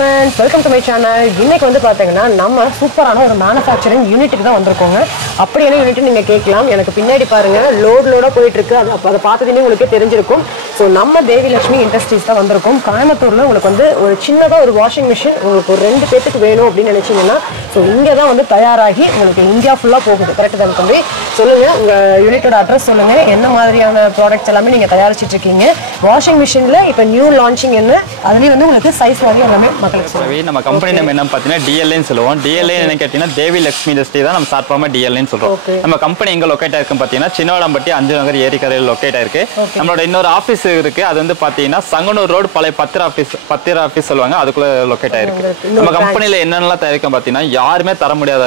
friends, welcome to my channel. இன்னைக்கு வந்து பாத்தீங்கன்னா நம்ம சூப்பரான ஒரு manufacturing யூனிட்டுக்கு தான் வந்திருக்கோங்க. அப்படி என்ன யூனிட் நீங்க கேட்கலாம். எனக்கு பின்னாடி பாருங்க லோடா போயிட்டு இருக்கு. அத பார்த்ததுமே உங்களுக்கு தெரிஞ்சிருக்கும். சோ நம்ம தேவி லட்சுமி இண்டஸ்ட்ரீஸ் தான் வந்திருக்கோம். கோயம்புத்தூர்ல உங்களுக்கு வந்து ஒரு சின்னதா ஒரு வாஷிங் மெஷின் உங்களுக்கு ஒரு 2 பேருக்கு வேணும் அப்படி நினைச்சீங்கன்னா சோ இங்க தான் வந்து தயாராகி உங்களுக்கு இந்தியா ஃபுல்லா போகுது. கரெக்ட் தான் தம்பி. சொல்லுங்க உங்க யூனிட்டோட அட்ரஸ் சொல்லுங்க. என்ன மாதிரியான ப்ராடக்ட்ஸ் எல்லாமே நீங்க தயாரிச்சிட்டு இருக்கீங்க. வாஷிங் மெஷின்ல இப்போ நியூ லான்ச்சிங் என்ன அதுலயே வந்து உங்களுக்கு சைஸ் வாரி எல்லாமே மக்களுக்கு சொல்லுங்க. நம்ம கம்பெனி நேம் என்ன பார்த்தீங்கன்னா DLN சொல்லுவோம். DLN என்ன கேட்டீங்கன்னா தேவி லட்சுமி இண்டஸ்ட்ரி தான் நம்ம சார்பாம DLN சொல்றோம். நம்ம கம்பெனி எங்க லொகேட் ஆயிருக்குன்னு பார்த்தீங்கன்னா சின்னவளம்பட்டி 5 நகர் ஏரிக்கரையில் லொகேட் ஆயிருக்கு. நம்மளோட இன்னொரு ஆஃபீஸ் இருக்கு. அது வந்து பார்த்தீங்கன்னா சங்கனூர் ரோடு பழைய பத்திர ஆஃபீஸ் சொல்லுவாங்க. அதுக்குள்ள லொகேட் ஆயிருக்கு. நம்ம கம்பெனில என்னென்னலாம் தயாரிக்கும் பார்த்தீங்கன்னா யாருமே தர முடியாத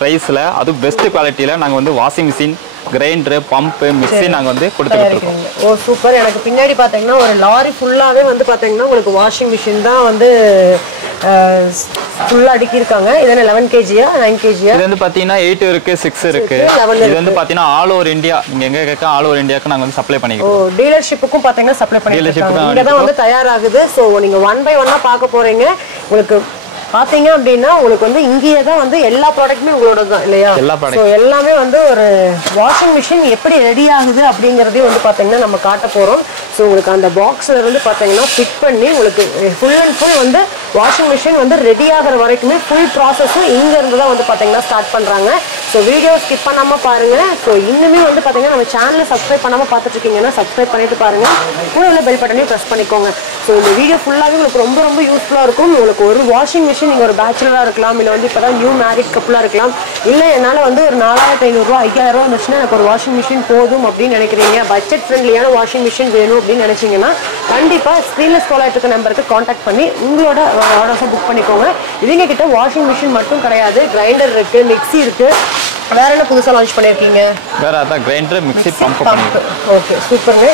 பிரைஸ்ல அது பெஸ்ட் குவாலிட்டியில நாங்க வந்து washing machine grinder pump mixie நாங்க வந்து கொடுத்துட்டு இருக்கோம். ஓ சூப்பர். எனக்கு பின்னாடி பாத்தீங்கன்னா ஒரு லாரி ஃபுல்லாவே வந்து பாத்தீங்கன்னா உங்களுக்கு வாஷிங் மிஷின் தான் வந்து ஃபுல்லா அடுக்கி இருக்காங்க. இது 11 kgயா 9 kgயா? இது வந்து பாத்தீங்கன்னா 8 இருக்கு 6 இருக்கு. இது வந்து பாத்தீங்கன்னா ஆல் ஓவர் இந்தியா நீங்க எங்க கேக்க ஆல் ஓவர் இந்தியாக்கு நாங்க வந்து சப்ளை பண்ணிக்கிறோம். ஓ டீலர்ஷிப்புக்கும் பாத்தீங்கன்னா சப்ளை பண்ணிக்கிறோம். இங்க தான் வந்து தயாராகுது. சோ நீங்க 1 by 1 பார்க்க போறீங்க. உங்களுக்கு பாத்தீங்க அப்படின்னா உங்களுக்கு வந்து இங்கேயே தான் வந்து எல்லா ப்ராடக்ட்டுமே உங்களோட தான் இல்லையா? ஸோ எல்லாமே வந்து ஒரு வாஷிங் மிஷின் எப்படி ரெடி ஆகுது அப்படிங்கிறதையும் வந்து பார்த்தீங்கன்னா நம்ம காட்ட போகிறோம். ஸோ உங்களுக்கு அந்த பாக்ஸில் இருந்து பார்த்தீங்கன்னா ஃபிட் பண்ணி உங்களுக்கு ஃபுல் அண்ட் ஃபுல் வந்து வாஷிங் மிஷின் வந்து ரெடி ஆகிற வரைக்குமே ஃபுல் ப்ராசஸும் இங்கேருந்து தான் வந்து பார்த்தீங்கன்னா ஸ்டார்ட் பண்ணுறாங்க. ஸோ வீடியோ ஸ்கிப் பண்ணாமல் பாருங்கள். ஸோ இன்னுமே வந்து பார்த்தீங்கன்னா நம்ம சேனலை சப்ஸ்கிரைப் பண்ணாமல் பார்த்துட்டு இருக்கீங்கன்னா சப்ஸ்கிரைப் பண்ணிட்டு பாருங்கள். கூட உள்ள பெல் பட்டனையும் ப்ரெஸ் பண்ணிக்கோங்க. ஸோ இந்த வீடியோ ஃபுல்லாகவே உங்களுக்கு ரொம்ப ரொம்ப யூஸ்ஃபுல்லாக இருக்கும். உங்களுக்கு ஒரு வாஷிங் மிஷின் நீங்கள் ஒரு பேச்சுலராக இருக்கலாம், இல்லை வந்து இப்போ தான் நியூ மேரிட் கப்புளாக இருக்கலாம், இல்லை என்னால் வந்து ஒரு 4500 ரூபா 5000 ரூபா இருந்துச்சுன்னா எனக்கு ஒரு வாஷிங் மிஷின் போதும் அப்படின்னு நினைக்கிறீங்க, பட்ஜெட் ஃப்ரெண்ட்லியான வாஷிங் மிஷின் வேணும் அப்படின்னு நினைச்சீங்கன்னா கண்டிப்பாக ஸ்க்ரீன்லெஸ் கால் இருக்க நம்பருக்கு காண்டாக்ட் பண்ணி உங்களோட ஆர்டர்ஸை புக் பண்ணிக்கோங்க. இவங்க கிட்ட வாஷிங் மிஷின் மட்டும் கிடையாது, கிரைண்டர் இருக்குது, மிக்ஸி இருக்குது. வேற என்ன புதுசாக லான்ச் பண்ணியிருக்கீங்க? வேற அதான் கிரைண்டர் மிக்ஸி பம்ப். ஓகே சூப்பருங்க.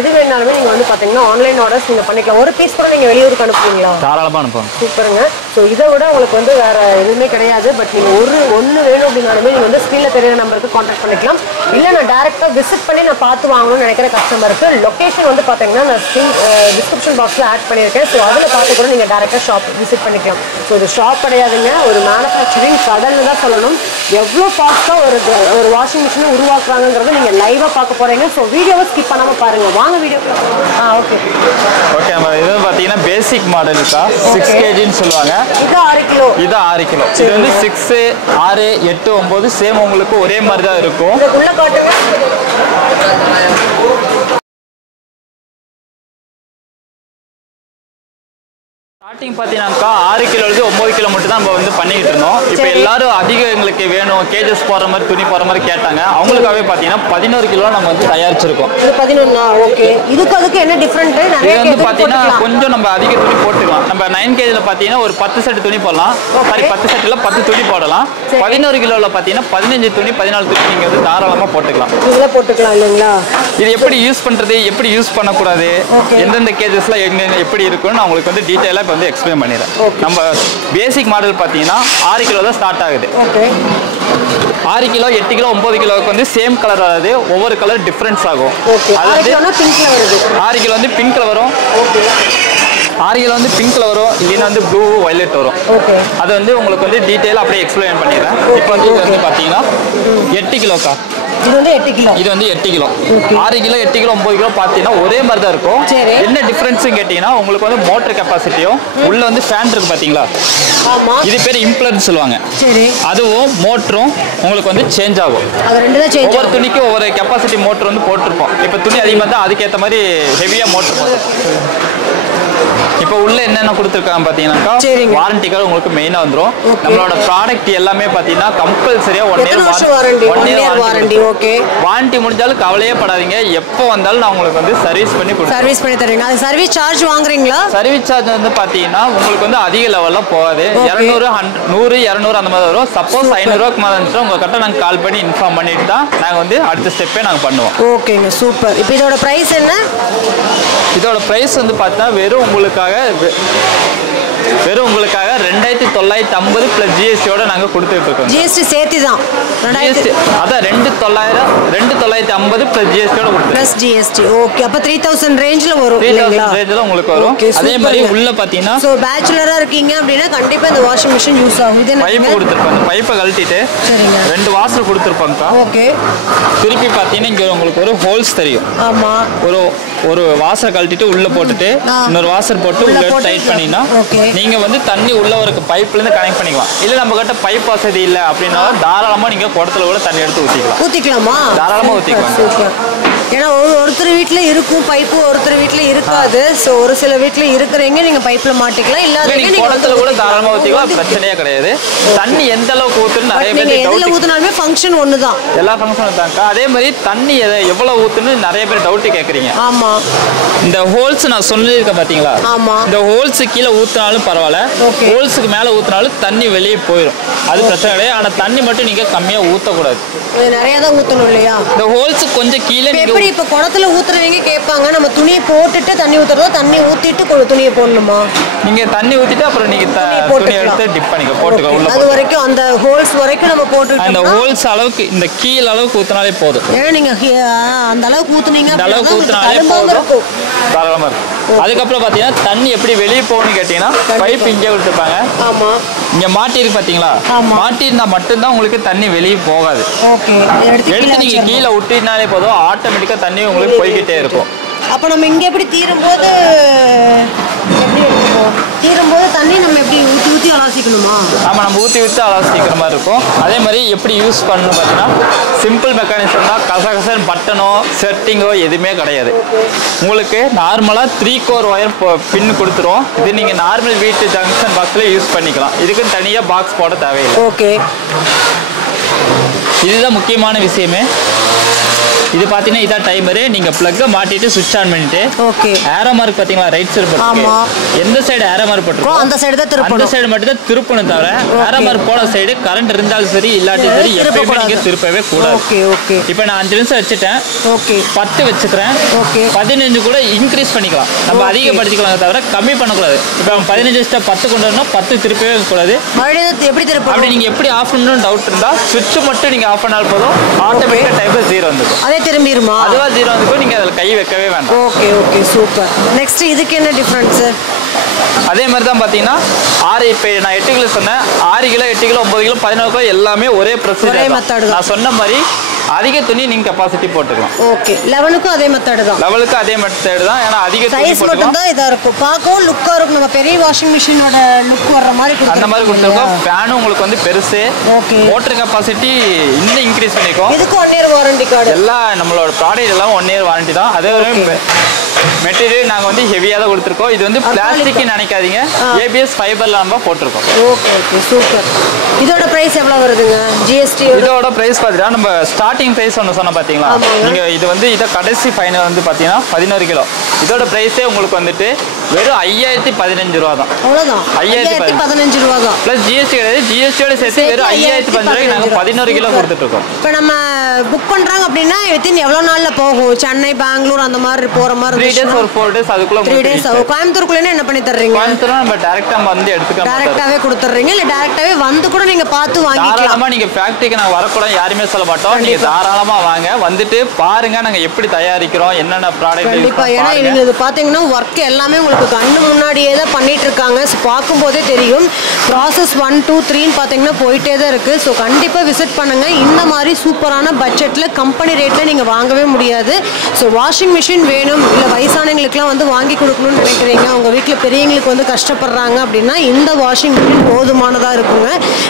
எது வேணாலுமே நீங்கள் வந்து பார்த்தீங்கன்னா ஆன்லைன் ஆர்டர்ஸ் நீங்கள் பண்ணிக்கலாம். ஒரு பீஸ் கூட நீங்கள் வெளியூருக்கு அனுப்புவீங்களா? தாராளமாக அனுப்புவோம். சூப்பருங்க. ஸோ இதை விட உங்களுக்கு வந்து வேற எதுவுமே கிடையாது. பட் நீங்கள் ஒன்று வேணும் அப்படின்னாலுமே நீங்கள் வந்து ஸ்க்ரீனில் தெரியிற நம்பருக்கு காண்டாக்ட் பண்ணிக்கலாம். இல்லை நான் டேரெக்டாக விசிட் பண்ணி நான் பார்த்து வாங்கணும்னு நினைக்கிற கஸ்டமருக்கு லொக்கேஷன் வந்து பார்த்தீங்கன்னா நான் டிஸ்கிரிப்ஷன் பாக்ஸில் ஆட் பண்ணியிருக்கேன். ஸோ அதில் பார்த்து கூட நீங்கள் டேரெக்டாக ஷாப் விசிட் பண்ணிக்கலாம். ஸோ இது ஷாப் கிடையாதுங்க, ஒரு மேனுஃபேக்சரிங் கடல்னு தான் சொல்லணும். எவ்வளோ ஃபாஸ்ட்டாக ஒரு வாஷிங் மிஷினை உருவாக்குறாங்கிறத நீங்கள் லைவாக பார்க்க போகிறீங்க. ஸோ வீடியோவை ஸ்கிப் பண்ணாமல் பாருங்கள். வாங்க வீடியோக்குள்ள. Okay okay. நம்ம இது பார்த்தீங்கன்னா பேசிக் மாடல் இருக்கா 6 kgன்னு சொல்லுவாங்க. இது 6 கிலோ. இது 6 கிலோ. இது வந்து 6 6 8 9 சேம் உங்களுக்கு ஒரே மாதிரி தான் இருக்கும். உள்ள காட்டுங்க. ஸ்டார்டிங் பார்த்தீங்கன்னாக்கா 6 கிலோலேருந்து 9 கிலோ மட்டும் தான் நம்ம வந்து பண்ணிக்கிட்டு இருந்தோம். இப்போ எல்லாரும் அதிக எங்களுக்கு வேணும் கேஜஸ் போகிற மாதிரி துணி போகிற மாதிரி கேட்டாங்க. அவங்களுக்காகவே பார்த்தீங்கன்னா 11 கிலோ நம்ம வந்து தயாரிச்சிருக்கோம். இது 11. ஓகே. அதுக்கு என்ன டிஃபரெண்ட்? இது வந்து பார்த்தீங்கன்னா கொஞ்சம் நம்ம அதிக துணி போட்டுக்கலாம். நம்ம 9 kgல பார்த்தீங்கன்னா ஒரு 10 செட் துணி போடலாம். சாரி 10 செட்டில் 10 துணி போடலாம். 11 கிலோவில் பார்த்தீங்கன்னா 15 துணி 14 துணி நீங்கள் வந்து தாராளமாக போட்டுக்கலாம். இதில் போட்டுக்கலாம் இல்லைங்களா? இது எப்படி யூஸ் பண்ணுறது, எப்படி யூஸ் பண்ணக்கூடாது, எந்தெந்த கேஜஸ்ல எப்படி இருக்குன்னு நான் உங்களுக்கு வந்து டீட்டெயிலாக இப்போ வந்து எக்ஸ்பிளைன் பண்ணிடுறேன். நம்ம பேசிக் மாடல் பார்த்தீங்கன்னா 6 கிலோ தான் ஸ்டார்ட் ஆகுது. 6 கிலோ 8 கிலோ 9 கிலோவுக்கு வந்து சேம் கலர் வராது, ஒவ்வொரு கலர் டிஃப்ரென்ஸ் ஆகும். அது வந்து 6 கிலோ வந்து பிங்க்ல வரும், 6 கிலோ வந்து பிங்க்ல வரும், இல்லைன்னா வந்து ப்ளூ வயலட் வரும். அது வந்து உங்களுக்கு வந்து டீட்டெயிலாக அப்படியே எக்ஸ்பிளைன் பண்ணிடுறேன். இப்போ வந்து இது வந்து பார்த்தீங்கன்னா 8 கிலோக்கா. இது வந்து 8 கிலோ. இது வந்து 8 கிலோ. 6 கிலோ 8 கிலோ 9 கிலோ பார்த்தீங்கன்னா ஒரே மாதிரி தான் இருக்கும். என்ன டிஃபரன்ஸ் கேட்டீங்கன்னா உங்களுக்கு வந்து மோட்டர் கெப்பாசிட்டியும் உள்ள வந்து ஃபேன் இருக்கு பார்த்தீங்களா, இது பேர் இம்ப்ளர்னு சொல்லுவாங்க. அதுவும் மோட்டரும் உங்களுக்கு வந்து சேஞ்ச் ஆகும். ஒவ்வொரு துணிக்கு ஒவ்வொரு கெப்பாசிட்டி மோட்டர் வந்து போட்டிருப்போம். இப்போ துணி அதிகமாக தான் அதுக்கேற்ற மாதிரி ஹெவியாக மோட்டர் போடும். இப்போ உள்ள என்னென்ன கொடுத்துருக்காங்க பார்த்தீங்கன்னாக்கா வாரண்டி கார்டு உங்களுக்கு மெயினாக வந்துடும். நம்மளோட ப்ராடக்ட் எல்லாமே பார்த்தீங்கன்னா கம்பல்சரியாக 1 இயர் வாரண்டி. ஓகே. வாரண்டி முடிஞ்சாலும் கவலையே படாதீங்க, எப்போ வந்தாலும் நான் உங்களுக்கு வந்து சர்வீஸ் பண்ணி தரேன். அது சர்வீஸ் சார்ஜ் வாங்குறீங்களா? சர்வீஸ் சார்ஜ் வந்து பார்த்தீங்கன்னா உங்களுக்கு வந்து அதிக லெவலில் போகாது. 200 100 200 அந்த மாதிரி வரும். சப்போஸ் 500 ரூபாய்க்கு மேலே இருந்துச்சுன்னா உங்ககிட்ட நாங்கள் கால் பண்ணி இன்ஃபார்ம் பண்ணிட்டு தான் நாங்கள் வந்து அடுத்த ஸ்டெப்பே நாங்கள் பண்ணுவோம். ஓகேங்க சூப்பர். இப்போ இதோட ப்ரைஸ் என்ன? இதோட ப்ரைஸ் வந்து பார்த்தா வெறும் உங்களுக்காக 2950 பிளஸ் ஜிஎஸ்டியோட நாங்க கொடுத்துட்டு இருக்கோம். ஜிஎஸ்டி சேர்த்து தான் அதான் 2950 பிளஸ் ஜிஎஸ்டியோட கொடுத்துருக்கோம். Plus GST. ஓகே, அப்ப 3000 ரேஞ்சில வரும். 3000 ரேஞ்சில உங்களுக்கு வரும். அதே மாதிரி உள்ள பாத்தீங்கன்னா சோ பேச்சுலரா இருக்கீங்க அப்படினா கண்டிப்பா இந்த வாஷிங் மெஷின் யூஸ் ஆகும். இது பைப் கொடுத்திருப்பாங்க. அந்த பைப்பை கழட்டிட்டு சரிங்க 2 வாசல் கொடுத்திருப்பாங்க. ஓகே. திருப்பி பாத்தீங்கன்னா இங்க உங்களுக்கு ஒரு ஹோல்ஸ் தெரியும். ஆமா. ஒரு வாசல் கழட்டிட்டு உள்ள போட்டுட்டு இன்னொரு வாசல் போட்டு உள்ள டைட் பண்ணினா நீங்க வந்து தண்ணி உள்ள ஒரு பைப்ல இருந்து கனெக்ட் பண்ணிக்கலாம். இல்ல நம்ம கிட்ட பைப் வசதி இல்ல அப்படினா தாராளமா நீங்க குடத்துல கூட தண்ணி எடுத்து ஊத்திக்கலாமா? தாராளமா ஊத்திக்கலாம். ஏன்னா ஒருத்தர் வீட்ல இருக்கும் பைப்பு, ஒருத்தர் வீட்ல இருக்காது. சோ ஒரு சில வீட்ல இருக்கிறவங்க நீங்க பைப்ல மாட்டிக்கலாம். இல்லாதவங்க நீங்க குடத்துல கூட தாராளமா ஊத்திக்கலாம். பிரச்சனையே கிடையாது. தண்ணி எந்த அளவுக்கு ஊத்துன்னு நிறைய பேர் டவுட். எதுல ஊத்துனாலுமே ஃபங்க்ஷன் ஒண்ணுதான். எல்லா ஃபங்க்ஷனும் தான்க்கா. அதே மாதிரி தண்ணி எவ்வளவு ஊத்துன்னு நிறைய பேர் டவுட் கேக்குறீங்க. ஆமா. இந்த ஹோல்ஸ் நான் சொல்லிருக்கேன் பாத்தீங்களா? ஆமா. இந்த ஹோல்ஸ் கீழ ஊத்துனாலும் பரவாயில்ல, ஹோல்ஸ்க்கு மேல ஊத்துனாலும் தண்ணி வெளியே போயிடும். அது பிரச்சனை கிடையாது. ஆனா தண்ணி மட்டும் நீங்க கம்மியா ஊத்தக்கூடாது. நிறைய தான் ஊத்தணும் இல்லையா? இந்த ஹோல்ஸ் கொஞ்சம் கீழே நீங்க இப்ப குடத்துல ஊத்துறவங்க கேட்பாங்க, நம்ம துணியை போட்டுட்டு தண்ணி ஊத்துறதோ தண்ணி ஊத்திட்டு துணியை போடணுமா? நீங்க தண்ணி ஊத்திட்டு அப்புறம் நீங்க துணி எடுத்து டிப் பண்ணிக்க போட்டுக்க உள்ள. அது வரைக்கும் அந்த ஹோல்ஸ் வரைக்கும் நம்ம போட்டுட்டு அந்த ஹோல்ஸ் அளவுக்கு இந்த கீழ அளவுக்கு ஊத்துனாலே போதும். ஏன்னா நீங்க அந்த அளவுக்கு ஊத்துனீங்க அந்த அளவுக்கு ஊத்துனாலே போதும். தாராளமா இருக்கும். அதுக்கப்புறம் பாத்தீங்கன்னா தண்ணி எப்படி வெளியே போகணும்னு கேட்டீங்கன்னா பைப் இங்கே விட்டுருப்பாங்க. ஆமா. இங்க மாட்டி இருக்கு பாத்தீங்களா? மாட்டி இருந்தா மட்டும்தான் உங்களுக்கு தண்ணி வெளியே போகாது. எடுத்து நீங்க கீழே விட்டினாலே போதும், ஆட்டோமேட்டிக்கா தண்ணி உங்களுக்கு போய்கிட்டே இருக்கும். அப்ப நம்ம இங்க எப்படி தீரும்போது தண்ணி நம்ம எப்படி ஊத்தி அலாசிக்கணுமா? ஆமா, நம்ம ஊத்தி அலாசிக்கிற மாதிரி இருக்கும். அதே மாதிரி எப்படி யூஸ் பண்ணணும் பார்த்தீங்கன்னா சிம்பிள் மெக்கானிசம் தான். கசகசன் பட்டனோ செட்டிங்கோ எதுவுமே கிடையாது. உங்களுக்கு நார்மலா 3 கோர் ஒயர் பின் கொடுத்துரும். இது நீங்க நார்மல் வீட்டு ஜங்ஷன் பாக்ஸ்ல யூஸ் பண்ணிக்கலாம். இதுக்கு தனியா பாக்ஸ் போட தேவையில்லை. ஓகே, இதுதான் முக்கியமான விஷயமே. இது பாத்தீங்கன்னா இதான் டைமரு. நீங்க பிளக்க மாட்டிட்டு சுவிட்ச் ஆன் பண்ணிட்டு ஏரோ மார்க் பாத்தீங்களா ரைட் சைடு போட்டு எந்த சைடு ஏரோ மார்க் போட்டுருக்கோம் அந்த சைடு தான் திருப்பணும். அந்த சைடு மட்டும் தான் திருப்பணும் தவிர ஏரோ மார்க் போன சைடு கரண்ட் இருந்தாலும் சரி இல்லாட்டியும் சரி எப்பவுமே நீங்க திருப்பவே கூடாது. இப்போ நான் 5 நிமிஷம் வச்சுட்டேன். 10 வச்சுக்கிறேன். 15 கூட இன்க்ரீஸ் பண்ணிக்கலாம். நம்ம அதிகப்படுத்திக்கலாம் தவிர கம்மி பண்ணக்கூடாது. இப்போ 15 வச்சுட்டா 10 கொண்டு வரணும். 10 திருப்பவே கூடாது. எப்படி திருப்பணும்? அப்படி நீங்க எப்படி ஆஃப் பண்ணணும்னு டவுட் இருந்தா சுவிட்ச் மட்டும் நீங்க ஆஃப் பண்ணால் போதும். ஆட்டோமேட்டிக்கா டைம்ல 0 வந்துடும். திரும்பிடுமா? அதுவா 0 வந்துக்கும். நீங்க அதுல கை வைக்கவே வேண்டாம். Okay okay, super. நெக்ஸ்ட் இதுக்கு என்ன டிஃபரன்ஸ்? அதே மாதிரி தான் பாத்தீங்கன்னா 6 இப்போ நான் 8 கிலோ சொன்னேன். 6 கிலோ 8 கிலோ 9 கிலோ 14 கிலோ எல்லாமே ஒரே ப்ரொசீஜர் தான். நான் சொன்ன மாதிரி அதிக துணி நீங்க கெபாசிட்டி போட்டுக்கலாம். ஓகே, லெவலுக்கும் அதே மெத்தட் தான். லெவலுக்கு அதே மெத்தட் தான். ஏன்னா அதிக துணி சைஸ் மட்டும் தான் இதா இருக்கும். பார்க்கவும் லுக்கா இருக்கும். நம்ம பெரிய வாஷிங் மெஷினோட லுக் வர்ற மாதிரி கொடுத்திருக்கோம். அந்த மாதிரி கொடுத்திருக்கோம். ஃபேனும் உங்களுக்கு வந்து பெருசு. ஓகே, மோட்டர் கெபாசிட்டி இன்னும் இன்க்ரீஸ் பண்ணிருக்கோம். இதுக்கு 1 இயர் வாரண்டி கார்டு. எல்லாம் நம்மளோட ப்ராடக்ட் எல்லாம் 1 இயர் வாரண்டி தான். அதே மெட்டீரியல் நாங்க வந்து ஹெவியா தான் கொடுத்திருக்கோம். இது வந்து பிளாஸ்டிக் நினைக்காதீங்க, ஏபிஎஸ் ஃபைபர்ல நம்ம போட்டுருக்கோம். Okay okay, super. இதோட பிரைஸ் எவ்வளவு வருதுங்க? ஜிஎஸ்டி இதோட பிரைஸ் பாத்தீங்கன்னா நம்ம ஸ்டார்டிங் பிரைஸ் ஒன்னு சொன்ன பாத்தீங்களா? நீங்க இது வந்து இத கடைசி ஃபைனல் வந்து பாத்தீங்கன்னா 11 கிலோ. இதோட பிரைஸே உங்களுக்கு வந்துட்டு வெறும் 5015 ரூபா தான். அவ்வளவுதான். 5015 ரூபா தான். பிளஸ் ஜிஎஸ்டி கிடையாது. ஜிஎஸ்டியோட சேர்த்து வெறும் 5015 ரூபாய்க்கு நாங்க 11 கிலோ கொடுத்துட்டு இருக்கோம். இப்போ நம்ம புக் பண்றாங்க அப்படின்னா வித்தின் எவ்வளவு நாள்ல போகும்? சென்னை, பெங்களூர் அந்த மாதிரி போற மாதிரி 3 days or 4 days அதுக்குள்ள 3 days. கோயம்புத்தூர்க்குள்ள என்ன பண்ணி தர்றீங்க? கோயம்புத்தூர் நம்ம டைரக்டா வந்து எடுத்துக்கலாம். டைரக்டாவே கொடுத்துறீங்க இல்ல டைரக்டாவே வந்து கூட நீங்க பார்த்து வாங்கிக்கலாம்? தாராளமா நீங்க ஃபேக்டரிக்கு நான் வரக்கூட யாருமே சொல்ல மாட்டோம். நீங்க தாராளமா வாங்க, வந்துட்டு பாருங்க நாங்க எப்படி தயாரிக்கிறோம், என்னென்ன ப்ராடக்ட். கண்டிப்பா. ஏன்னா நீங்க இது பாத்தீங்கன்னா ஒர்க் எல்லாமே உங்களுக்கு கண்ணு முன்னாடியே தான் பண்ணிட்டு இருக்காங்க. பார்க்கும்போதே தெரியும். ப்ராசஸ் 1 2 3ன்னு பாத்தீங்கன்னா போயிட்டே தான் இருக்கு. ஸோ கண்டிப்பா விசிட் பண்ணுங்க. இந்த மாதிரி சூப்பரான பட்ஜெட்ல கம்பெனி ரேட்ல நீங்க வாங்கவே முடியாது. ஸோ வாஷிங் மிஷின் வேணும் இல்ல வயசானவங்களுக்குலாம் வந்து வாங்கி கொடுக்கணும்னு நினைக்கிறீங்க, உங்க வீட்டுல பெரியவங்களுக்கு வந்து கஷ்டப்படுறாங்க அப்படின்னா இந்த வாஷிங் மிஷின் போதுமானதா இருக்குங்க.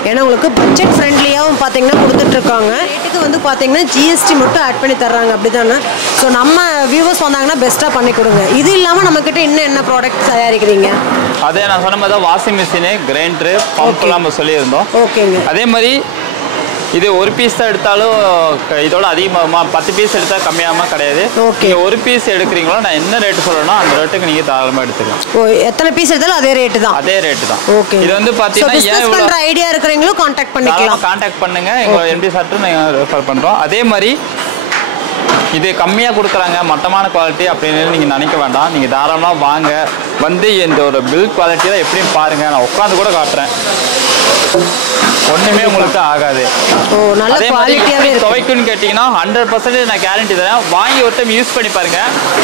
ஏன்னா உங்களுக்கு பட்ஜெட் ஃப்ரெண்ட்லியாகவும் பாத்தீங்கன்னா கொடுத்துட்டு இருக்காங்க. ரேட்டுக்கு வந்து பாத்தீங்கன்னா ஜிஎஸ்டி மட்டும் ஆட் பண்ணி தர்றாங்க. அப்படிதானே? ஸோ நம்ம வியூவர்ஸ் வந்தாங்கன்னா பெஸ்ட்டா பண்ணி கொடுங்க. இது இல்லாம நம்ம கிட்ட இன்னும் என்ன ப்ராடக்ட் தயாரிக்கிறீங்க? அதே நான் சொன்ன மாதிரி வாஷிங் மிஷின், கிரைண்டர், பம்ப் எல்லாம் நம்ம சொல்லியிருந்தோம். ஓகேங்க. அதே மாதிரி இது ஒரு பீஸ் தான் எடுத்தாலும் இதோட அதிகமாக 10 பீஸ் எடுத்தா கம்மியாம கிடையாது. நீங்க ஒரு பீஸ் எடுக்கிறீங்களோ நான் என்ன ரேட்டு சொல்லணும் அந்த ரேட்டுக்கு நீங்க தாராளமா எடுத்துக்கலாம். எத்தனை பீஸ் எடுத்தாலும் அதே ரேட்டு தான். அதே ரேட்டு தான். ஓகே. இது வந்து பாத்தீங்கன்னா பிசினஸ் பண்ற ஐடியா இருக்கறவங்களும் कांटेक्ट பண்ணிக்கலாம். கான்டாக்ட் பண்ணுங்க. எங்க எம்டி சார்ட்ட நாங்க ரெஃபர் பண்றோம். அதே மாதிரி இது கம்மியாக கொடுக்குறாங்க, மட்டமான குவாலிட்டி அப்படின்னு நீங்கள் நினைக்க வேண்டாம். நீங்கள் தாராளமாக வாங்க, வந்து இந்த ஒரு பில்ட் குவாலிட்டியில் எப்படியும் பாருங்க, நான் உட்காந்து கூட காட்டுறேன், ஒண்ணுமே உங்களுக்கு ஆகாது. அதே மாதிரி துவைக்குன்னு கேட்டீங்கன்னா 100% நான் கேரண்டி தரேன். வாங்கி ஒரு டைம் யூஸ் பண்ணி பாருங்க,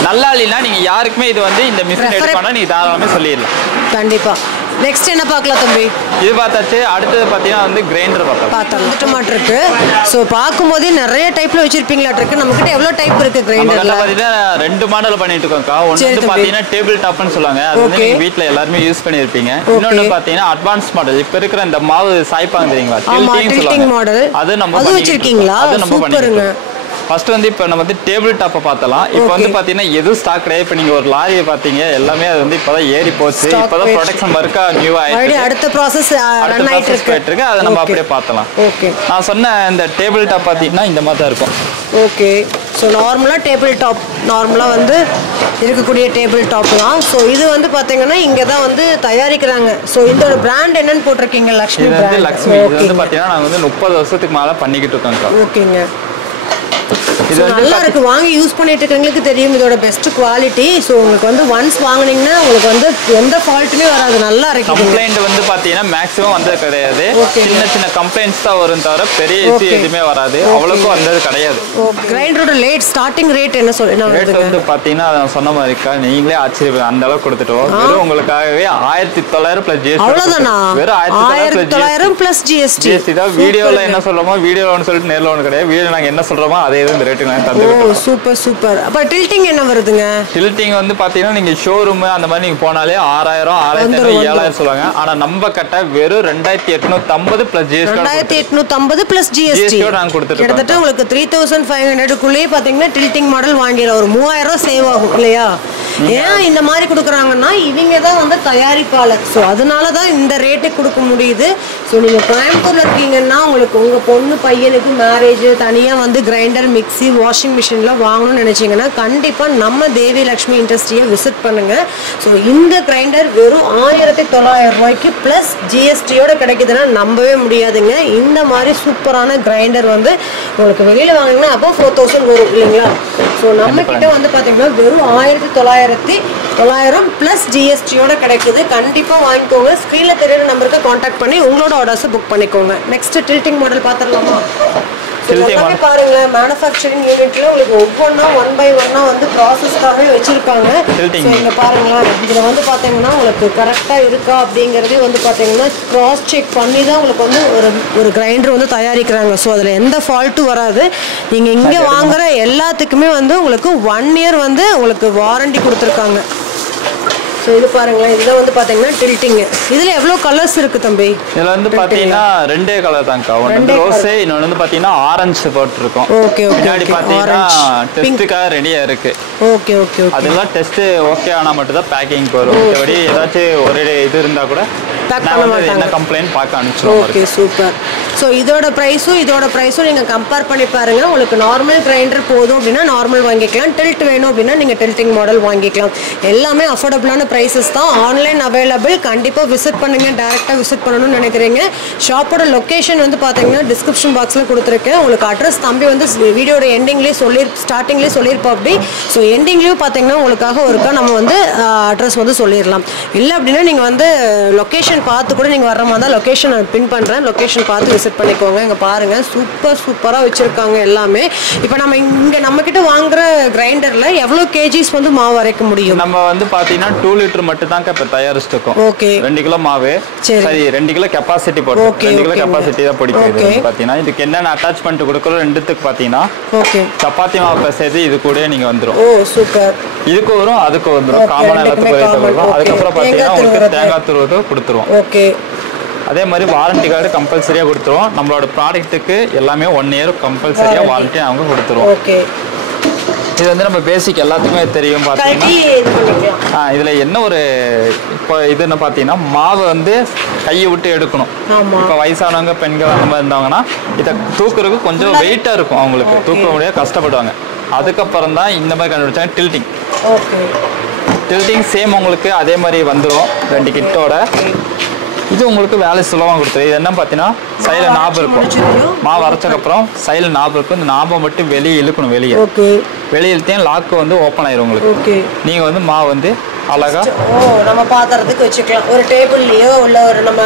நல்லா இல்லைன்னா நீங்க யாருக்குமே இது வந்து இந்த மிஷின் எடுக்கணும் நீங்க தாராளமே சொல்லிடலாம். கண்டிப்பா. நெக்ஸ்ட் என்ன பார்க்கலாம் தம்பி? இது பார்த்தாச்சு. அடுத்தது பார்த்தீங்கன்னா வந்து கிரைண்டர் பார்த்தோம். வந்துட்டு மாட்டு இருக்கு. ஸோ பார்க்கும்போதே நிறைய டைப்ல வச்சிருப்பீங்களா இருக்கு. நம்மகிட்ட எவ்வளோ டைப் இருக்கு கிரைண்டர்ல? பார்த்தீங்கன்னா 2 மாடல் பண்ணிட்டு இருக்கோம்க்கா. ஒன்று வந்து பார்த்தீங்கன்னா டேபிள் டாப்னு சொல்லுவாங்க, அது வந்து நீங்க வீட்டில் எல்லாருமே யூஸ் பண்ணியிருப்பீங்க. இன்னொன்று பார்த்தீங்கன்னா அட்வான்ஸ் மாடல், இப்போ இருக்கிற இந்த மாவு சாய்ப்பாங்க தெரியுங்களா, டில்டிங் மாடல், அது நம்ம வச்சிருக்கீங்களா? அது நம்ம பண்ணிருக்கோம். ஃபர்ஸ்ட் வந்து இப்போ நம்ம வந்து டேபிள் டாப்பை பார்த்தலாம். இப்போ வந்து பார்த்தீங்கன்னா எதுவும் ஸ்டாக் கிடையாது. இப்போ நீங்கள் ஒரு லாரியை பார்த்தீங்க, எல்லாமே அது வந்து இப்போதான் ஏறி போச்சு, இப்போதான் ப்ரொடக்ஷன் ஒர்க்கா நியூ ஆயிடுச்சு, அடுத்த ப்ராசஸ் போயிட்டு இருக்கு, அதை நம்ம அப்படியே பார்த்தலாம். நான் சொன்ன இந்த டேபிள் டாப் பார்த்தீங்கன்னா இந்த மாதிரி தான் இருக்கும். ஓகே. ஸோ நார்மலாக டேபிள் டாப், நார்மலாக வந்து இருக்கக்கூடிய டேபிள் டாப் தான். ஸோ இது வந்து பார்த்தீங்கன்னா இங்கே தான் வந்து தயாரிக்கிறாங்க. ஸோ இதோட பிராண்ட் என்னன்னு போட்டிருக்கீங்க? லக்ஷ்மி பிராண்ட். லக்ஷ்மி. இது வந்து பார்த்தீங்கன்னா நாங்கள் வந்து 30 வருஷத்துக்கு மேலே பண்ணிக்கிட்டு இருக்கோம். ஓகேங்க. இது நல்லா இருக்கு, வாங்கி யூஸ் பண்ணிட்டு இருக்கவங்களுக்கு தெரியும் இதோட பெஸ்ட் குவாலிட்டி. ஸோ உங்களுக்கு வந்து ஒன்ஸ் வாங்குனீங்கன்னா உங்களுக்கு வந்து எந்த ஃபால்ட்டுமே வராது, நல்லா இருக்கு. கம்ப்ளைண்ட் வந்து பார்த்தீங்கன்னா மேக்ஸிமம் வந்தது கிடையாது, சின்ன சின்ன கம்ப்ளைண்ட்ஸ் தான் வரும் தவிர பெரிய இஷ்யூ எதுவுமே வராது, அவ்வளோக்கும் வந்தது கிடையாது. கிரைண்டரோட ஸ்டார்டிங் ரேட் என்ன சொல்லுங்க? ரேட் வந்து பார்த்தீங்கன்னா நான் சொன்ன மாதிரி இருக்கா, நீங்களே ஆச்சரியம் அந்த அளவுக்கு கொடுத்துட்டோம். வெறும் உங்களுக்காகவே 1900 + GST. அவ்வளோதானா? வெறும் 1900 + GST தான். வீடியோவில் என்ன சொல்றோமோ வீடியோவில் ஒன்று சொல்லிட்டு நேரில் ஒன்று கிடையாது. வீடியோ நாங்கள் என்ன சொல்றோமோ அதே இந்த ரேட். Super super. அப்ப டில்டிங் என்ன வருதுங்க? டில்டிங் வந்து பாத்தீங்கன்னா நீங்க ஷோரூம் அந்த மாதிரி நீங்க போனாலே 6000 6500 7000 சொல்லுவாங்க. ஆனா நம்ம கட்ட வெறும் 2850 + GST. 2850 + GST நாங்க கொடுத்துட்டோம். கிட்டத்தட்ட உங்களுக்கு 3500 குள்ளே பாத்தீங்கன்னா டில்டிங் மாடல் வாங்கிடலாம். ஒரு 3000 சேவ் ஆகும் இல்லையா? ஏன் இந்த மாதிரி கொடுக்குறாங்கன்னா இவங்க தான் வந்து தயாரிப்பாளர். ஸோ அதனால தான் இந்த ரேட்டுக்கு கொடுக்க முடியுது. ஸோ நீங்கள் கோயம்புத்தூர்ல இருக்கீங்கன்னா உங்களுக்கு உங்கள் பொண்ணு பையனுக்கு மேரேஜ் தனியாக வந்து கிரைண்டர், மிக்சி, வாஷிங் மிஷின்லாம் வாங்கணும்னு நினச்சிங்கன்னா கண்டிப்பாக நம்ம தேவி லக்ஷ்மி இண்டஸ்ட்ரியை விசிட் பண்ணுங்கள். ஸோ இந்த கிரைண்டர் வெறும் 1900 ரூபாய்க்கு ப்ளஸ் ஜிஎஸ்டியோட கிடைக்குதுன்னா நம்பவே முடியாதுங்க. இந்த மாதிரி சூப்பரான கிரைண்டர் வந்து உங்களுக்கு வெளியில் வாங்கினீங்கன்னா அப்போ 4000 வரும் இல்லைங்களா? ஸோ நம்ம கிட்ட வந்து பார்த்தீங்கன்னா வெறும் 1900 ப்ளஸ் ஜிஎஸ்டியோட கிடைக்குது. கண்டிப்பாக வாங்கிக்கோங்க. ஸ்க்ரீனில் தெரியுற நம்பருக்கு காண்டாக்ட் பண்ணி உங்களோட ஆர்டர்ஸை புக் பண்ணிக்கோங்க. நெக்ஸ்ட் டில்டிங் மாடல் பார்த்துடலாமா? பாருங்க, மேனுஃபேக்சரிங் யூனிட்ல உங்களுக்கு ஒவ்வொன்றா 1 by 1 வந்து ப்ராசஸ்க்காகவே வச்சிருப்பாங்க. இங்க பாருங்களா, இதுல வந்து பாத்தீங்கன்னா உங்களுக்கு கரெக்டா இருக்கா அப்படிங்கறதே வந்து பாத்தீங்கன்னா கிராஸ் செக் பண்ணி தான் உங்களுக்கு வந்து ஒரு கிரைண்டர் வந்து தயாரிக்கிறாங்க. ஸோ அதுல எந்த ஃபால்ட்டும் வராது. நீங்க இங்க வாங்குற எல்லாத்துக்குமே வந்து உங்களுக்கு 1 year வந்து உங்களுக்கு வாரண்டி கொடுத்துருக்காங்க. ஸோ இது பாருங்களேன், இதுதான் வந்து பார்த்தீங்கன்னா டில்டிங். இதில் எவ்வளோ கலர்ஸ் இருக்குது தம்பி? இதில் வந்து பார்த்தீங்கன்னா 2 கலர் தான்க்கா. ஒன்று வந்து ரோஸு, இன்னொன்று வந்து பார்த்தீங்கன்னா ஆரஞ்சு போட்டிருக்கோம். Okay okay. பின்னாடி பார்த்தீங்கன்னா டெஸ்ட்டுக்காக ரெடியாக இருக்குது. Okay okay okay. அதெல்லாம் டெஸ்ட்டு ஓகே ஆனால் மட்டும் தான் பேக்கிங் வரும். மற்றபடி ஏதாச்சும் ஒரு இது இருந்தால் கூட என்ன கம்ப்ளைண்ட் பார்க்க அனுப்பிச்சிடுவோம். Okay super. ஸோ இதோட ப்ரைஸும் நீங்கள் கம்பேர் பண்ணி பாருங்கள். உங்களுக்கு நார்மல் கிரைண்டர் போதும் அப்படின்னா நார்மல் வாங்கிக்கலாம். டில்ட் வேணும் அப்படின்னா நீங்கள் டில்டிங் மாடல் வாங்கிக்கலாம். எல்லாமே அஃபோர்டபுளான ப்ரைஸஸ் தான். Online available. கண்டிப்பாக விசிட் பண்ணுங்கள். டேரெக்டாக விசிட் பண்ணணும்னு நினைக்கிறீங்க. ஷாப்போட லொக்கேஷன் வந்து பார்த்தீங்கன்னா டிஸ்கிரிப்ஷன் பாக்ஸில் கொடுத்துருக்கேன். உங்களுக்கு அட்ரஸ் தம்பி வந்து வீடியோட ஸ்டார்டிங்லேயே சொல்லியிருப்போம் அப்படி. ஸோ எண்டிங்லேயும் பார்த்தீங்கன்னா உங்களுக்காக ஒருக்கா நம்ம வந்து அட்ரஸ் வந்து சொல்லிடலாம். இல்லை அப்படின்னா நீங்கள் வந்து லொக்கேஷன் பார்த்து கூட நீங்கள் வர மாதிரி தான் லொக்கேஷன் நான் பின் பண்ணுறேன். லொக்கேஷன் பார்த்து விசிட் பண்ணிக்கோங்க. இங்கே பாருங்கள், சூப்பராக வச்சுருக்காங்க எல்லாமே. இப்போ நம்ம கிட்ட வாங்குற கிரைண்டரில் எவ்வளோ கேஜிஸ் வந்து மாவு அரைக்க முடியும்? நம்ம வந்து பார்த்தீங்கன்னா 2 லிட்டர் மட்டும் தான் இப்போ தயாரிச்சிருக்கோம். ஓகே. 2 கிலோ மாவு, சரி 2 கிலோ கெப்பாசிட்டி போட்டு 2 கிலோ கெப்பாசிட்டி தான் பிடிக்குது. பார்த்தீங்கன்னா இதுக்கு என்னென்ன அட்டாச்மெண்ட் கொடுக்குறோம் ரெண்டுத்துக்கு பார்த்தீங்கன்னா ஓகே சப்பாத்தி மாவு பேசுறது இது கூட நீங்கள் வந்துடும். ஓ சூப்பர். இதுக்கு வரும் அதுக்கு வந்துடும். காமனாக எல்லாத்துக்கும் வரும். அதுக்கப்புறம் பார்த்தீங்கன்னா உங்களுக்கு தேங்காய் துருவது கொடுத்துருவோம். ஓகே. அதே மாதிரி வாரண்டி கார்டு கம்பல்சரியாக கொடுத்துருவோம். நம்மளோட ப்ராடக்ட்டுக்கு எல்லாமே 1 year கம்பல்சரியாக வாரண்டி அவங்க கொடுத்துருவோம். ஓகே. இது வந்து நம்ம பேசிக் எல்லாத்துக்குமே தெரியும். பார்த்தீங்கன்னா இதில் என்ன ஒரு இப்போ இதுன்னு பார்த்தீங்கன்னா மாவு வந்து கையை விட்டு எடுக்கணும். இப்போ வயசானவங்க பெண்கள் அந்த மாதிரி இருந்தாங்கன்னா இதை தூக்குறதுக்கு கொஞ்சம் வெயிட்டாக இருக்கும், அவங்களுக்கு தூக்க முடியாது, கஷ்டப்படுவாங்க. அதுக்கப்புறம் தான் இந்த மாதிரி கண்டுபிடிச்சாங்க டில்டிங். டில்டிங் சேம் உங்களுக்கு அதே மாதிரி வந்துடும் 2 கிட்டோட. இது உங்களுக்கு வேலை சுலபமாக கொடுத்துரு. இது என்ன பார்த்தீங்கன்னா சைடில் நாபம் இருக்கும். மாவு அரைச்சக்கப்புறம் சைடில் நாபம் இருக்கும். இந்த நாபம் மட்டும் வெளியே இழுக்கணும். வெளியே இழுத்தேன் லாக்கு வந்து ஓப்பன் ஆயிரும் உங்களுக்கு. நீங்கள் வந்து மாவு வந்து அழகா நம்ம பாத்திரத்துக்கு வச்சுக்கலாம். ஒரு டேபிள்லயோ இல்ல ஒரு நம்ம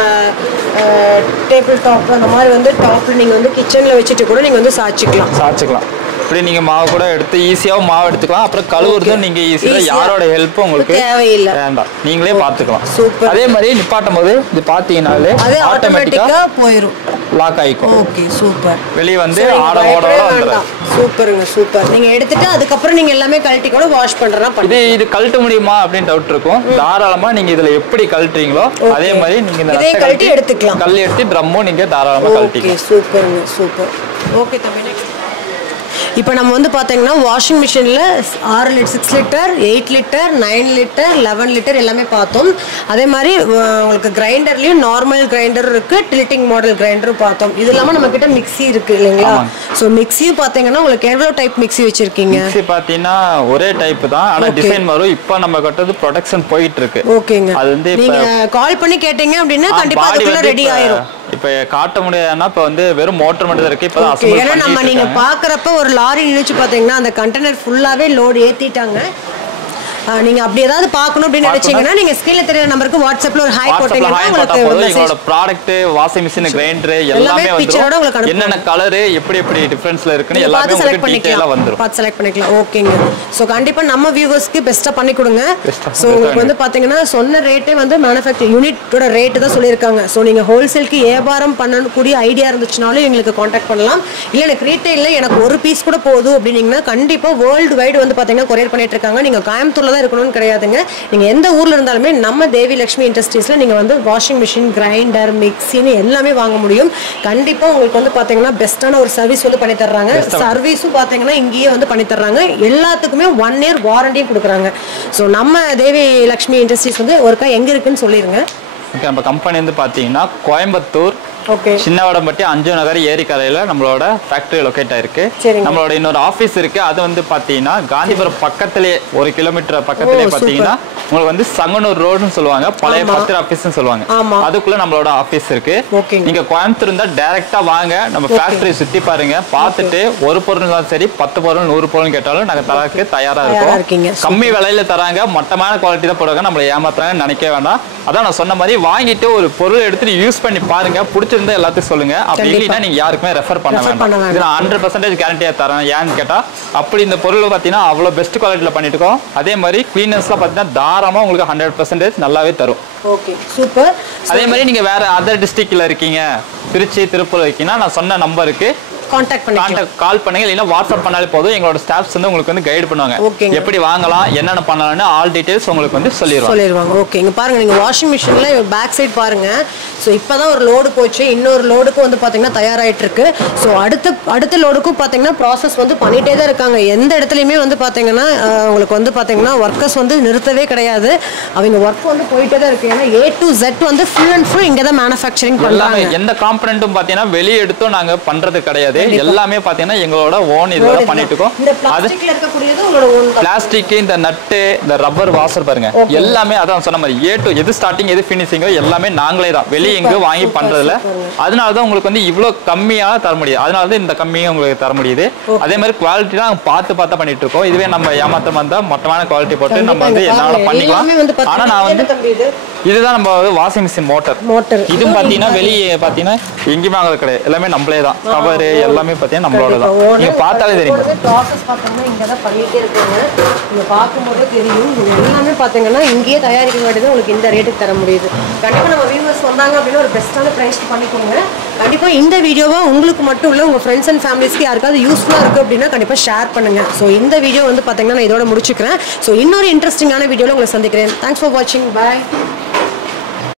டேபிள் டாப் அந்த மாதிரி வந்து டாப்ல நீங்க வந்து கிச்சன்ல வச்சுட்டு கூட நீங்க வந்து சாய்ச்சிக்கலாம். இப்படி நீங்க மாவு கூட எடுத்து ஈஸியாவும் மாவு எடுத்துக்கலாம். அப்புறம் கழுவுறதும் நீங்க ஈஸியா, யாரோட ஹெல்ப்பும் உங்களுக்கு தேவையில்லை, வேண்டாம், நீங்களே பாத்துக்கலாம். அதே மாதிரி நிப்பாட்டும் போது இது பாத்தீங்கன்னாலே ஆட்டோமேட்டிக்கா போயிடும், லாக் ஆயிக்கும். Okay super. வெளிய வந்து ஓட வந்துரும். சூப்பருங்க, சூப்பர். நீங்க எடுத்துட்டு அதுக்கப்புறம் நீங்க எல்லாமே கழட்டி கூட வாஷ் பண்றதா இது கழட்ட முடியுமா அப்படின்னு டவுட் இருக்கும். தாராளமா நீங்க இதுல எப்படி கழட்டுறீங்களோ அதே மாதிரி நீங்க இதே கழட்டி எடுத்துக்கலாம். கல் எடுத்து ட்ரம்மும் நீங்க தாராளமா கழட்டிக்கலாம். ஓகே சூப்பருங்க, சூப்பர். ஓகே தம்பி. இப்போ நம்ம வந்து பார்த்தீங்கன்னா வாஷிங் மிஷினில் 6 லிட்டர் 8 லிட்டர் 9 லிட்டர் 11 லிட்டர் எல்லாமே பார்த்தோம். அதே மாதிரி உங்களுக்கு கிரைண்டர்லேயும் நார்மல் கிரைண்டர் இருக்குது, டில்ட்டிங் மாடல் கிரைண்டரும் பார்த்தோம். இது இல்லாமல் நம்ம கிட்ட மிக்ஸி இருக்குது இல்லைங்களா? ஸோ மிக்ஸியும் பார்த்தீங்கன்னா உங்களுக்கு எவ்வளோ டைப் மிக்ஸி வச்சுருக்கீங்க? மிக்ஸி பார்த்தீங்கன்னா ஒரே டைப் தான், ஆனால் டிசைன் வரும். இப்போ நம்ம கிட்டது ப்ரொடக்ஷன் போயிட்டு இருக்கு. ஓகேங்க. அது வந்து நீங்கள் கால் பண்ணி கேட்டீங்க அப்படின்னா கண்டிப்பாக அதுக்குள்ள ரெடி ஆயிரும். இப்போ காட்ட முடியாதுன்னா இப்போ வந்து வெறும் மோட்டர் மட்டும் இருக்கு. இப்போ ஏன்னா நம்ம நீங்க பாக்குறப்ப ஒரு லாரி நினைச்சு பாத்தீங்கன்னா அந்த கண்டெய்னர் ஃபுல்லாவே லோட் ஏத்திட்டாங்க. நீங்க அப்படி ஏதாவது பார்க்கணும் அப்படி நினைச்சீங்கன்னா நீங்க ஸ்கிரீன்ல தெரியற நம்பருக்கு வாட்ஸ்அப்ல ஒரு ஹாய் போட்டீங்கன்னா உங்களுக்கு எங்களோட ப்ராடக்ட், வாஷிங் மெஷின், கிரைண்டர் எல்லாமே வந்துரும். என்னென்ன கலர் எப்படி எப்படி டிஃபரன்ஸ்ல இருக்குன்னு எல்லாமே உங்களுக்கு டீடைலா வந்துரும். பார்த்து செலக்ட் பண்ணிக்கலாம். ஓகேங்க. சோ கண்டிப்பா நம்ம வியூவர்ஸ்க்கு பெஸ்ட்டா பண்ணி கொடுங்க. சோ உங்களுக்கு வந்து பாத்தீங்கன்னா சொன்ன ரேட்டே வந்து manufacturing யூனிட்டோட ரேட் தான் சொல்லிருக்காங்க. சோ நீங்க ஹோல்சேலுக்கு வியாபாரம் பண்ணக்கூடிய ஐடியா இருந்துச்சுனாலும் எங்களுக்கு கான்டாக்ட் பண்ணலாம். இல்ல எனக்கு ரீட்டைல்ல எனக்கு ஒரு பீஸ் கூட போதும் அப்படினீங்கன்னா கண்டிப்பா வேர்ல்ட் வைட் வந்து பாத்தீங்கன்னா கொரியர் பண்ணிட்டு இருக்காங்க. நீங்க கோயம்புத்தூர்ல தான் இருக்கணும்னு கிடையாதுங்க. நீங்க எந்த ஊர்ல இருந்தாலுமே நம்ம தேவி லட்சுமி இண்டஸ்ட்ரீஸ்ல நீங்க வந்து வாஷிங் மிஷின், கிரைண்டர், மிக்ஸின்னு எல்லாமே வாங்க முடியும். கண்டிப்பா உங்களுக்கு வந்து பாத்தீங்கன்னா பெஸ்டான ஒரு சர்வீஸ் வந்து பண்ணி தர்றாங்க. சர்வீஸும் பாத்தீங்கன்னா இங்கேயே வந்து பண்ணி தர்றாங்க. எல்லாத்துக்குமே 1 இயர் வாரண்டியும் கொடுக்குறாங்க. ஸோ நம்ம தேவி லட்சுமி இண்டஸ்ட்ரீஸ் வந்து ஒருக்கா எங்க இருக்குன்னு சொல்லிருங்க. நம்ம கம்பெனி வந்து பாத்தீங்கன்னா கோயம்புத்தூர் சின்னவடம்பட்டி அஞ்சு நகர் ஏரிக்கரையில நம்மளோட ஃபேக்டரி லொகேட் ஆயிருக்கு. நம்மளோட இன்னொரு ஆபீஸ் இருக்கு. அது வந்து பாத்தீங்கன்னா காந்திபுரம் பக்கத்திலே 1 கிலோமீட்டர் பக்கத்திலே பாத்தீங்கன்னா உங்களுக்கு வந்து சங்கனூர் ரோடுன்னு சொல்லுவாங்க, பழைய பத்திர ஆபீஸ்னு சொல்லுவாங்க. அதுக்குள்ள நம்மளோட ஆபீஸ் இருக்கு. நீங்க கோயம்புத்தூர் இருந்தா டைரக்டா வாங்க, நம்ம ஃபேக்டரி சுத்தி பாருங்க. பார்த்துட்டு ஒரு பொருள் சரி 10 பொருள் 100 பொருள் கேட்டாலும் நாங்க தரக்கு தயாரா இருக்கோம். கம்மி விலையில தராங்க, மட்டமான குவாலிட்டி தான் போடுவாங்க. நம்மளை ஏமாத்துறாங்கன்னு நினைக்க வேண்டாம். அதான் நான் சொன்ன மாதிரி வாங்கிட்டு ஒரு பொருள் எடுத்துட்டு யூஸ் பண்ணி பாருங்க. பிடிச்சிருந்தா எல்லாத்தையும் சொல்லுங்க. அப்படி இல்லைன்னா நீங்க யாருக்குமே ரெஃபர் பண்ண வேண்டாம். இது நான் 100% கேரண்டியா தரேன். ஏன்னு கேட்டா அப்படி இந்த பொருள் பாத்தீங்கன்னா அவ்வளவு பெஸ்ட் குவாலிட்டியில பண்ணிட்டு இருக்கோம். அதே மாதிரி கிளீனர்ஸ்லாம் பாத்தீங்கன்னா தாராளமா உங்களுக்கு 100% நல்லாவே தரும். Okay super. அதே மாதிரி நீங்க வேற அதர் டிஸ்ட்ரிக்ட்ல இருக்கீங்க, திருச்சி, திருப்பூர் இருக்கீங்கன்னா நான் சொன்ன நம்பருக்கு கால் பண்ணுங்க. இல்லைன்னா வாட்ஸ்அப் பண்ணாலே போதும். எங்களோட ஸ்டாஃப்ஸ் வந்து உங்களுக்கு வந்து கைட் பண்ணுவாங்க. எப்படி வாங்கலாம், என்னென்ன பண்ணலாம்னு ஆல் டீடைல்ஸ் உங்களுக்கு வந்து சொல்லிடுவாங்க. ஓகே, இங்க பாருங்க, நீங்க வாஷிங் மிஷின்ல பேக் சைடு பாருங்க. ஸோ இப்போதான் ஒரு லோடு போச்சு, இன்னொரு லோடுக்கு வந்து பாத்தீங்கன்னா தயாராயிட்டு இருக்கு. ஸோ அடுத்த லோடுக்கும் பாத்தீங்கன்னா ப்ராசஸ் வந்து பண்ணிட்டே தான் இருக்காங்க. எந்த இடத்துலையுமே வந்து பாத்தீங்கன்னா உங்களுக்கு வந்து பாத்தீங்கன்னா ஒர்க்கர்ஸ் வந்து நிறுத்தவே கிடையாது. அவங்க ஒர்க் வந்து போயிட்டே தான் இருக்கு. ஏன்னா A to Z வந்து ஃபுல் அண்ட் ஃபுல் இங்க தான் மேனுஃபேக்சரிங் பண்றாங்க. எந்த காம்பனன்ட்டும் பாத்தீங்கன்னா வெளியே எடுத்தும் நாங்க பண்றது கிடையாது. எல்லாமே பாத்தீங்கன்னா எங்களோட ஓன் இதுல பண்ணிட்டு இருக்கோம். இந்த பிளாஸ்டிக்ல இருக்கக்கூடியது உங்களோட ஓன். பிளாஸ்டிக், இந்த நட்டு, இந்த ரப்பர் வாஷர் பாருங்க, எல்லாமே அதான் சொன்ன மாதிரி A to எது ஸ்டார்டிங் எது ஃபினிஷிங் எல்லாமே நாங்களே தான் வெளியே எங்க வாங்கி பண்றதுல. அதனால தான் உங்களுக்கு வந்து இவ்வளவு கம்மியா தர முடியுது. அதனால தான் இந்த கம்மியா உங்களுக்கு தர முடியுது. அதே மாதிரி குவாலிட்டி தான் பார்த்து பண்ணிட்டு இருக்கோம். இதுவே நம்ம ஏமாத்தம் வந்தா மொத்தமான குவாலிட்டி போட்டு நம்ம வந்து என்னால பண்ணிக்கலாம். ஆனா நான் வந்து இதுதான் நம்ம வாஷிங் மிஷின் மோட்டர். இது பாத்தீங்கன்னா வெளியே பாத்தீங்கன்னா எங்கேயுமே வாங்குறது கிடையாது. எல்லாமே நம்மளே தான். கவர் எல்லாமே பாத்தீங்கன்னா நம்மளோட தான். நீங்க பார்த்தாலே தெரியும். ப்ராசஸ் பார்த்தீங்கன்னா இங்க தான் பண்ணிட்டே இருக்காங்க. நீங்க பார்க்கும்போதே தெரியும். எல்லாமே பாத்தீங்கன்னா இங்கேயே தயாரிக்க தான் உங்களுக்கு இந்த ரேட்டுக்கு தர முடியுது. கண்டிப்பா நம்ம வியூவர்ஸ் வந்தாங்க அப்படின்னா ஒரு பெஸ்ட்டான பிரைஸ் பண்ணி கொடுங்க. கண்டிப்பா இந்த வீடியோவை உங்களுக்கு மட்டும் இல்ல உங்க ஃப்ரெண்ட்ஸ் அண்ட் ஃபேமிலிஸ்க்கு யாருக்காவது யூஸ்ஃபுல்லா இருக்கு அப்படின்னா கண்டிப்பா ஷேர் பண்ணுங்க. ஸோ இந்த வீடியோ வந்து பாத்தீங்கன்னா நான் இதோட முடிச்சுக்கிறேன். ஸோ இன்னொரு இன்ட்ரெஸ்டிங்கான வீடியோல உங்களை சந்திக்கிறேன். தேங்க்ஸ் ஃபார் வாட்சிங். பாய்.